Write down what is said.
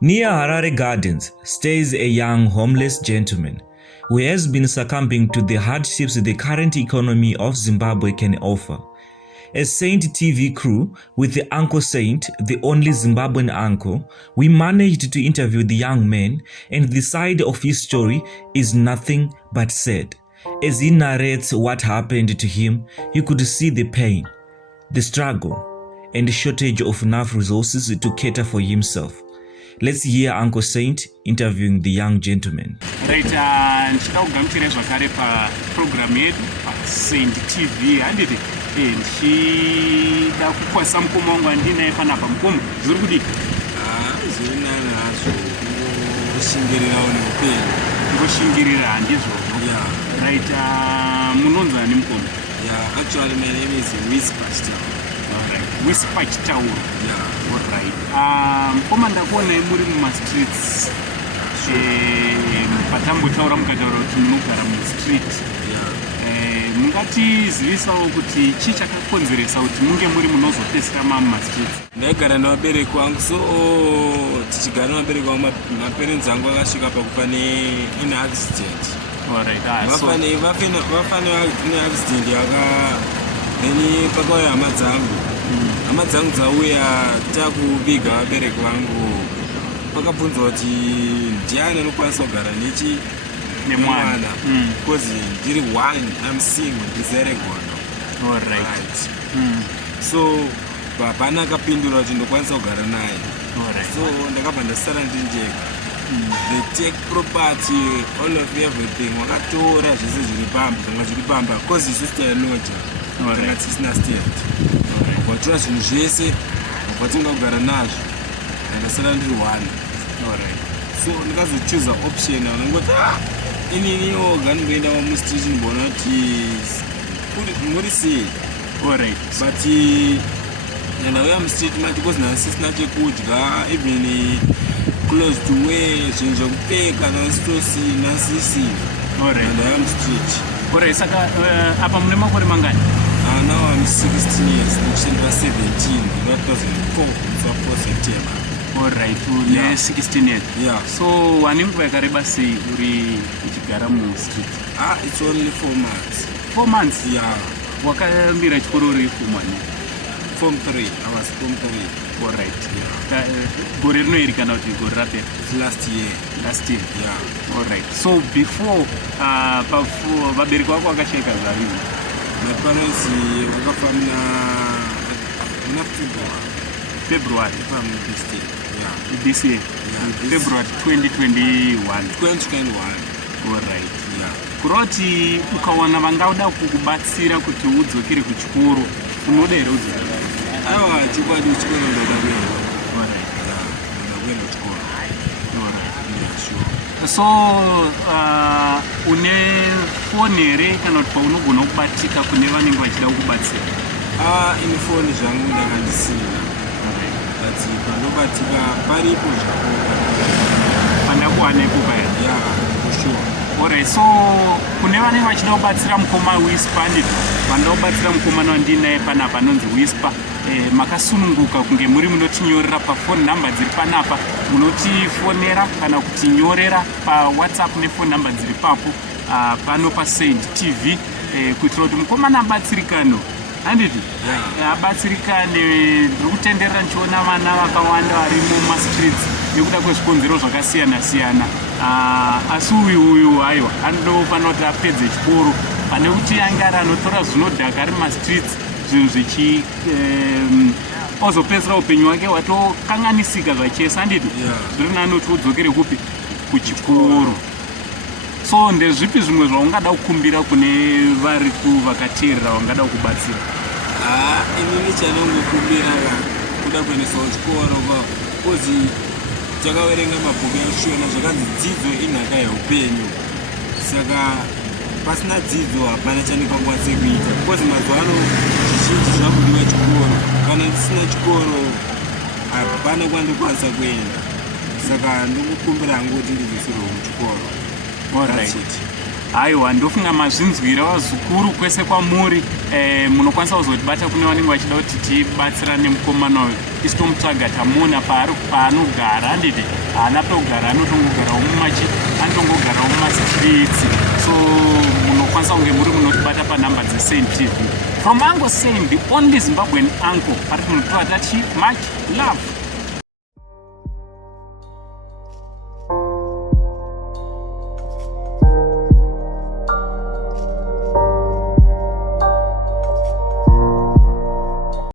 Near Harare Gardens stays a young homeless gentleman who has been succumbing to the hardships the current economy of Zimbabwe can offer. As Saint TV crew with the Uncle Saint, the only Zimbabwean uncle, we managed to interview the young man, and the side of his story is nothing but sad. As he narrates what happened to him, you could see the pain, the struggle, and the shortage of enough resources to cater for himself. Let's hear Uncle Saint interviewing the young gentleman. Right, nchida kugamuchira zvakare paprogram yedu paSaint TV handiti nchida kukwasa mukoma wangu andinaye panapa mukoma zviri kudii zviri nani hazvo kushingirirawo neupenyu ngoshingirira handizvo right munonzani mukoma actually my name is Whisper Chitauro. Whisper Chitauro. Alright. Mukoma ndakuonai muri mumastreets patambotaura mukataura kuti munogara mustreet mungatizivisawo kuti chii chakakonzeresa kuti munge muri munozopesera mumastreets? Ndaigara nevabereki vangu, so tichigara nevabereki vangu maparents angu akasvika pakufa in accident. Vafane neaccident then pakauya hama dzangu. Hama dzangu dzauya takuviga vabereki vangu, vakabvunzwa kuti ndiani anokwanisa kugara nemwana because ndiri one, I'm single, ndizere gono. Right. So hapana akapindura kuti ndokwanisa kugara naye. So ndakabva ndasara ndinjeka. They take property, all of everything. Wakatora zvese zviri pamba, zvanga zviri pamba because isu tainoja tanga tisina stand. Wakatora zvinhu zvese wakatinga kugara nazvo, ndasara ndiri one. So ndikazochuza option anongoti inini oga ndingoenda mustreet ndibona kuti muri sei. But ndauya mustreet mati because nasisina chekudya, even clothes to wear, zvinhu zvekupfeka nasitosi nasisi. Ndauya mustreet. Saka apa mune makore mangani? Now I'm 16 years, ndichishandira 17, 2004, so 4 September. Alright, une 16 years. So wane nguva yakareba sei uri uchigara mustreet? It's only 4 months. 4 months? Wakambira chikoro uri kumwani? Form 3, I was Form 3. Alright. Gore rinoiri kana kuti gore rapera? Last year. Alright. So before vabereki vako vakashaika zvarini? Maparents vakafa muna February. This year? February 2021. Alright. Kureva kuti ukawana vangauda kukubatsira kuti udzokere kuchikoro unoda here udzokere? Aiwa, chikwadi chikoro ndoda kuenda. Ndakuenda kuchikoro. So une foni here kana kuti paunogona kubatika kune vanenge vachida kukubatsira? Ini foni zvangu ndakandisina. But panobatika paripo zvako. Pandakuwanepo paya? For sure. Alright, so kune vanenge vachida kubatsira mukoma Whisper nditi vanoda kubatsira mukomana wandinaye panapa anonzi Whisper, makasununguka kunge muri munotinyorera pafoni namba dziri panapa, munotifonera kana kutinyorera paWhatsApp nefoni namba dziri papo pano paSaint TV kuitira kuti mukomana abatsirikano handiti abatsirikane. Ndiri kutenderera ndichiona vana vakawanda vari mumastreets nekuda kwezvikonzero zvakasiyana siyana. Asi uyu aiwa anofanira kuti apedze chikoro pane kuti ange ari anotora zvinodhaka ari mastreets, zvinhu zvichi ozopedzera upenyu hwake hwatokanganisika zvachese handiti zviri nani kuti udzokere kupi kuchikoro. So ndezvipi zvimwe zvaungada kukumbira kune vari vakateerera vangada kukubatsira? Inini chanongokumbira kuda kuendesawo chikoro kozi takaverenga mabhuku ashona zvakanzi dzidzo inhaka yeupenyu. Saka pasina dzidzo hapana chandingakwanise kuita kozi mazuva ano zvizhinji zvakudiwa chikoro. Kana ndisina chikoro hapana kwandikwanisa kuenda. Saka ndikukumbira hangu kuti ndidzosirwe kuchikoro. Alright. Aiwa, ndofunga mazvinzwirawo zvikuru kwese kwamuri. Munokwanisa kuzotibata kune vanenge vachida kuti tibatsirane mukomana uyu. Isu tomutsvaga tamuona paanogara, handiti haana pekugara, anotongogarawo anotongogarawo mumastreets. So munokwanisa kunge muri munotibata panhamba dzeSaint TV. From Uncle Sam, the only Zimbabwean uncle, but much love.